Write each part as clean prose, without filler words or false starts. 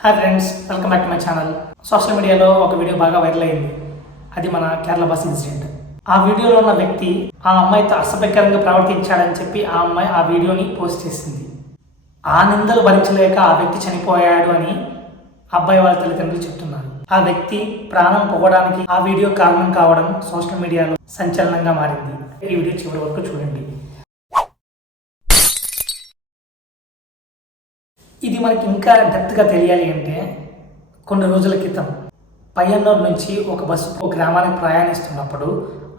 Hi friends, welcome back to my channel. Social మీడియాలో ఒక video బాగా వైరల్ అయింది. అది మన కేరళ బస్ ఇన్సిడెంట్. ఆ వీడియోలో ఉన్న వ్యక్తి ఆ అమ్మాయితో అసభ్యకరంగా ప్రవర్తించాడని చెప్పి ఆ అమ్మాయి ఆ వీడియోని పోస్ట్ చేసింది. ఆ నిందలు భరించలేక ఆ వ్యక్తి చనిపోయాడు అని అబ్బాయి వాళ్ళ తల్లిదండ్రులు చెప్తున్నారు. ఆ వ్యక్తి ప్రాణం పోవడానికి ఆ వీడియో కారణం కావడం సోషల్ మీడియాలో సంచలనంగా మారింది. ఈ వీడియో చివరి వరకు చూడండి. ఇది మనకి ఇంకా డెప్త్గా తెలియాలి అంటే, కొన్ని రోజుల క్రితం పయ్యన్నూరు నుంచి ఒక బస్సు ఒక గ్రామానికి ప్రయాణిస్తున్నప్పుడు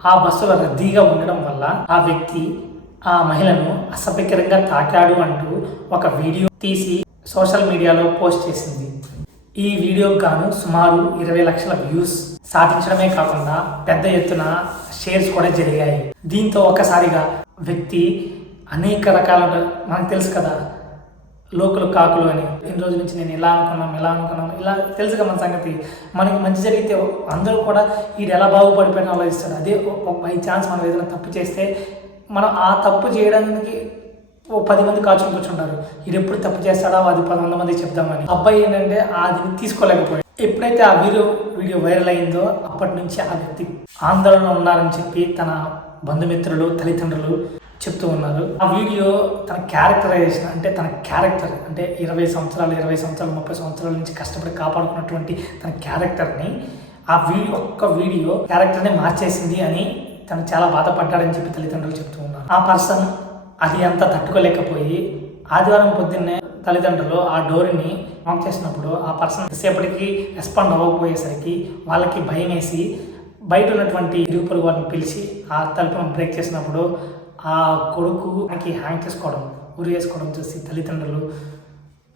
ఆ బస్సులో రద్దీగా ఉండడం వల్ల ఆ వ్యక్తి ఆ మహిళను అసభ్యకరంగా తాకాడు అంటూ ఒక వీడియో తీసి సోషల్ మీడియాలో పోస్ట్ చేసింది. ఈ వీడియోకి గాను సుమారు 20 లక్షల వ్యూస్ సాధించడమే కాకుండా పెద్ద ఎత్తున షేర్స్ కూడా జరిగాయి. దీంతో ఒక్కసారిగా వ్యక్తి అనేక రకాల, మనకు తెలుసు కదా లోకులు కాకులు అని, ఇన్ని రోజుల నుంచి నేను ఇలా అనుకున్నాను ఇలా తెలుసుగా మన సంగతి. మనకి మంచి జరిగితే అందరూ కూడా వీడు ఎలా బాగుపడిపోయినా ఆలోచిస్తాడు. అదే బై ఛాన్స్ మనం ఏదైనా తప్పు చేస్తే మనం ఆ తప్పు చేయడానికి 10 మంది కాచుని కూర్చుంటారు. వీడు ఎప్పుడు తప్పు చేస్తాడో అది 100 మందికి చెప్దామని. అబ్బాయి ఏంటంటే అది తీసుకోలేకపోయాడు. ఎప్పుడైతే ఆ వీడియో వైరల్ అయిందో అప్పటి నుంచి ఆ వ్యక్తి ఆందోళన ఉన్నారని చెప్పి తన బంధుమిత్రులు తల్లిదండ్రులు చెప్తూ ఉన్నారు. ఆ వీడియో తన క్యారెక్టరైజేషన్ అంటే తన క్యారెక్టర్ అంటే 20 సంవత్సరాలు 30 సంవత్సరాల నుంచి కష్టపడి కాపాడుకున్నటువంటి తన క్యారెక్టర్ని ఆ ఒక్క వీడియో క్యారెక్టర్ని మార్చేసింది అని తను చాలా బాధపడ్డాడని చెప్పి తల్లిదండ్రులు చెప్తూ ఉన్నారు. ఆ పర్సన్ అది అంతా తట్టుకోలేకపోయి ఆదివారం పొద్దున్నే తల్లిదండ్రులు ఆ డోర్ని ఆన్ చేసినప్పుడు ఆ పర్సన్ ఎంతసేపటికి రెస్పాండ్ అవ్వకపోయేసరికి వాళ్ళకి భయం వేసి బయట ఉన్నటువంటి ఇరుపురు వారిని పిలిచి ఆ తలుపును బ్రేక్ చేసినప్పుడు ఆ కొడుకుకి హ్యాంగ్ చేసుకోవడం ఉరి వేసుకోవడం చూసి తల్లిదండ్రులు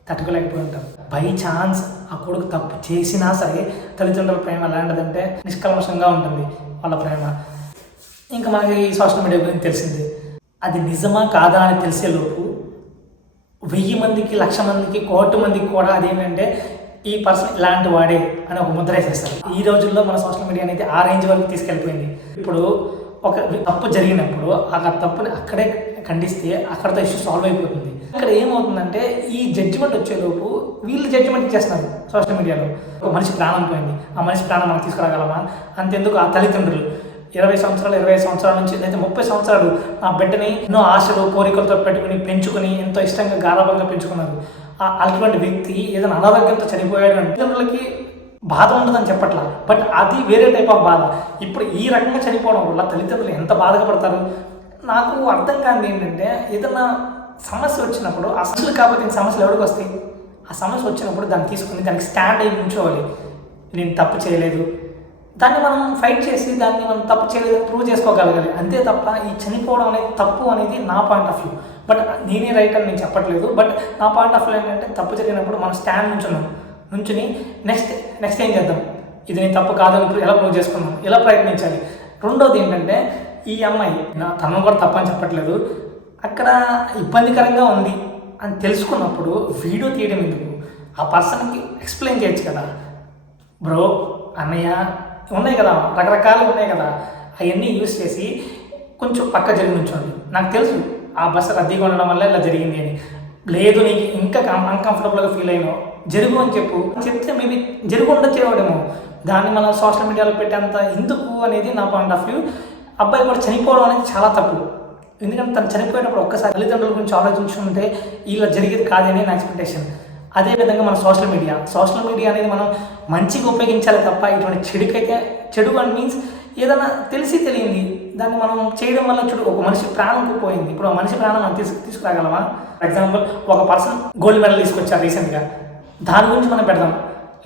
తట్టుకోలేకపోయి ఉంటారు. బై ఛాన్స్ ఆ కొడుకు తప్పు చేసినా సరే తల్లిదండ్రుల ప్రేమ ఎలాంటిదంటే నిష్కల్మషంగా ఉంటుంది వాళ్ళ ప్రేమ. ఇంకా మనకి ఈ సోషల్ మీడియా గురించి తెలిసింది. అది నిజమా కాదా అని తెలిసేలోపు 1000 మందికి 1,00,000 మందికి 1,00,00,000 మందికి కూడా అదేంటంటే ఈ పర్సన్ ఇలాంటి వాడే అని ఒక ముద్ర వేసేస్తారు. ఈ రోజుల్లో మన సోషల్ మీడియా అనేది ఆ రేంజ్ వరకు తీసుకెళ్ళిపోయింది. ఇప్పుడు ఒక తప్పు జరిగినప్పుడు ఆ తప్పుని అక్కడే ఖండిస్తే అక్కడతో ఇష్యూ సాల్వ్ అయిపోతుంది. ఇక్కడ ఏమవుతుందంటే ఈ జడ్జిమెంట్ వచ్చేలోపు వీళ్ళు జడ్జిమెంట్ ఇచ్చేస్తున్నారు సోషల్ మీడియాలో. ఒక మనిషి ప్రాణం పోయింది, ఆ మనిషి ప్రాణం మనం తీసుకురాగలమా? అంతెందుకు ఆ తల్లిదండ్రులు 20 సంవత్సరాల నుంచి లేదా 30 సంవత్సరాలు ఆ బిడ్డని ఎన్నో ఆశలు కోరికలతో పెట్టుకుని పెంచుకుని ఎంతో ఇష్టంగా గారాబంగా పెంచుకున్నారు. అటువంటి వ్యక్తి ఏదైనా అనారోగ్యంతో చనిపోయాడు అంటే తల్లిదండ్రులకి బాధ ఉండదని చెప్పట్లా, బట్ అది వేరే టైప్ ఆఫ్ బాధ. ఇప్పుడు ఈ రకంగా చనిపోవడం వల్ల తల్లిదండ్రులు ఎంత బాధగా పడతారు. నాకు అర్థం కానిది ఏంటంటే, ఏదైనా సమస్య వచ్చినప్పుడు ఆ సమస్యలు కాకపోతే సమస్యలు ఎవరికి వస్తాయి? ఆ సమస్య వచ్చినప్పుడు దాన్ని తీసుకుని దానికి స్టాండ్ అయ్యి ఉంచోవాలి. నేను తప్పు చేయలేదు, దాన్ని మనం ఫైట్ చేసి దాన్ని మనం తప్పు చేయలేదు ప్రూవ్ చేసుకోగలగాలి. అంతే తప్ప ఈ చనిపోవడం అనేది తప్పు అనేది నా పాయింట్ ఆఫ్ వ్యూ. బట్ నేనే రైట్ అని నేను చెప్పట్లేదు. బట్ నా పాయింట్ ఆఫ్ వ్యూ ఏంటంటే, తప్పు జరిగినప్పుడు మనం స్టాండ్ నుంచుని నెక్స్ట్ ఏం చేద్దాం, ఇది నేను తప్పు కాదని ఇప్పుడు ఎలా ప్రూవ్ చేసుకున్నాం, ఎలా ప్రయత్నించాలి. రెండోది ఏంటంటే, ఈ అమ్మాయి తను కూడా తప్పని చెప్పట్లేదు, అక్కడ ఇబ్బందికరంగా ఉంది అని తెలుసుకున్నప్పుడు వీడియో తీయడం ఎందుకు? ఆ పర్సన్కి ఎక్స్ప్లెయిన్ చేయొచ్చు కదా, బ్రో అన్నయ్య ఉన్నాయి కదా, రకరకాలు ఉన్నాయి కదా, అవన్నీ యూజ్ చేసి కొంచెం పక్క జరిగి ఉంచండి. నాకు తెలుసు ఆ బస్సు రద్దీగా ఉండడం వల్ల ఇలా జరిగింది అని. లేదు నీకు ఇంకా అన్కంఫర్టబుల్గా ఫీల్ అయినావు, జరుగు అని చెప్తే మేబీ జరుగు ఉండొచ్చేవాడేమో. దాన్ని మనం సోషల్ మీడియాలో పెట్టేంత ఎందుకు అనేది నా పాయింట్ ఆఫ్ వ్యూ. అబ్బాయి కూడా చనిపోవడం అనేది చాలా తప్పు. ఎందుకంటే తను చనిపోయినప్పుడు ఒక్కసారి తల్లిదండ్రుల గురించి ఆలోచించుకుంటే ఇలా జరిగేది కాదని నా ఎక్స్పెక్టేషన్. అదేవిధంగా మన సోషల్ మీడియా అనేది మనం మంచిగా ఉపయోగించాలి తప్ప ఇటువంటి చెడుకైతే, చెడు అని మీన్స్ ఏదైనా తెలియంది దాన్ని మనం చేయడం వల్ల ఒక మనిషి ప్రాణం పోయింది. ఇప్పుడు ఆ మనిషి ప్రాణం మనం తీసుకురాగలమా? ఫర్ ఎగ్జాంపుల్, ఒక పర్సన్ గోల్డ్ మెడల్ తీసుకొచ్చారు రీసెంట్గా, దాని గురించి మనం పెడదాం.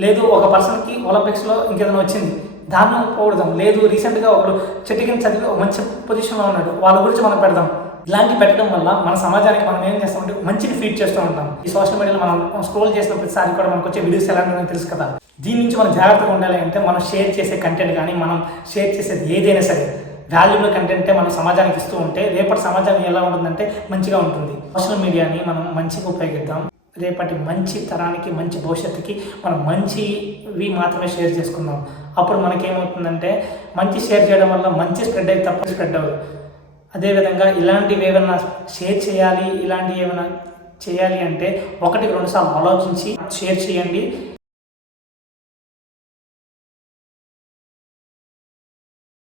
లేదు ఒక పర్సన్కి ఒలింపిక్స్లో ఇంకేదైనా వచ్చింది, దాన్ని పోడదాం. లేదు రీసెంట్గా ఒకడు చెట్టు కింద చదివి మంచి పొజిషన్లో ఉన్నాడు, వాళ్ళ గురించి మనం పెడదాం. ఇలాంటివి పెట్టడం వల్ల మన సమాజానికి మనం ఏం చేస్తామంటే మంచిని ఫీడ్ చేస్తూ ఉంటాం. ఈ సోషల్ మీడియాలో మనం స్క్రోల్ చేసిన ప్రతిసారి కూడా మనకు వచ్చే వీడియోస్ ఎలా ఉంటుందో తెలుసు కదా. దీని నుంచి మనం జాగ్రత్తగా ఉండాలి అంటే, మనం షేర్ చేసే కంటెంట్ కానీ మనం షేర్ చేసేది ఏదైనా సరే వాల్యుబుల్ కంటెంటే మనం సమాజానికి ఇస్తూ ఉంటే రేపటి సమాజానికి ఎలా ఉంటుందంటే మంచిగా ఉంటుంది. సోషల్ మీడియాని మనం మంచిగా ఉపయోగిద్దాం. రేపటి మంచి తరానికి, మంచి భవిష్యత్తుకి మనం మంచివి మాత్రమే షేర్ చేసుకుందాం. అప్పుడు మనకేమవుతుందంటే, మంచి షేర్ చేయడం వల్ల మంచి స్ప్రెడ్ అయితే తప్ప స్ప్రెడ్ అవ్వదు. అదేవిధంగా ఇలాంటివి ఏమైనా షేర్ చేయాలి, ఇలాంటివి ఏమైనా చేయాలి అంటే 1-2 సార్లు ఆలోచించి షేర్ చేయండి.